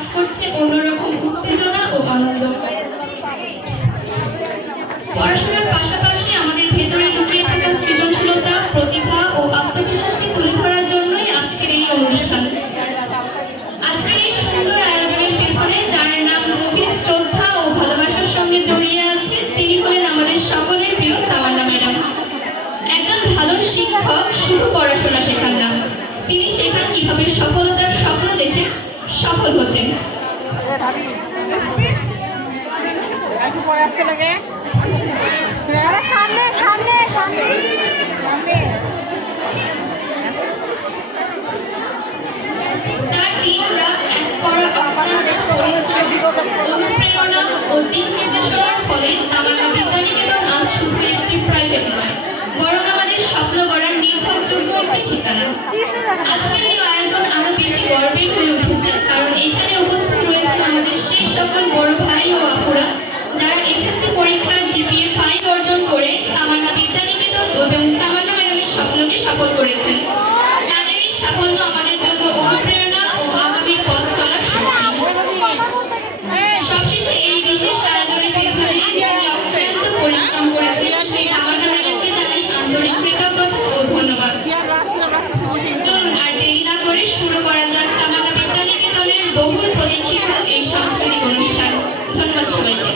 কাজ করছে অন্যরকম উত্তেজনা ও আনন্দ। পড়াশোনার পাশাপাশি আমাদের ভেতরে লুকিয়ে থাকা সৃজনশীলতা, প্রতিভা ও আত্মবিশ্বাসকে তুলে ধরার জন্যই আজকের এই অনুষ্ঠান। আজকের এই সুন্দর আয়োজনের পেছনে যার নাম গভীর শ্রদ্ধা ও ভালোবাসার সঙ্গে জড়িয়ে আছে, তিনি হলেন আমাদের সকলের প্রিয় তামান্না ম্যাডাম। একজন ভালো শিক্ষক শুধু পড়াশোনা শেখান না, তিনি শেখান কিভাবে সফলতার স্বপ্ন দেখে সফল হতেন। তার দিন রাত এক করা অক্লান্ত পরিশ্রম, অনুপ্রেরণা ও দিক নির্দেশনার ফলে তামান্না বিদ্যানিকেতন আজ শুধু একটি প্রাইভেট নয়, বরং আমাদের স্বপ্ন গড়ার নির্ভরযোগ্য একটি ঠিকানা। আজকের এই আয়োজন আরো বেশি গর্বের হয়ে উঠেছে, কারণ এখানে উপস্থিত রয়েছেন আমাদের সেই সকল বড় ভাই ও আপুরা যারা এসএসসি পরীক্ষায় জিপিএ 5 অর্জন করে তামান্না বিদ্যানিকেতন এবং তামান্না ম্যাডামের স্বপ্নকে সফল করেছেন। তাদের এই সাফল্য আমাদের জন্য অনুপ্রেরণা ও আগামীর পথ চলার শক্তি। সবশেষে এই বিশেষ আয়োজনের পেছনে যিনি অক্লান্ত পরিশ্রম করেছেন সেই তামান্না ম্যাডামকে জানাই আন্তরিক কৃতজ্ঞতা ও ধন্যবাদ। চলুন আর দেরি না করে শুরু করা যাক তামান্না বিদ্যানিকেতনের বহুল প্রতীক্ষিত এই সাংস্কৃতিক অনুষ্ঠান। ধন্যবাদ সবাইকে।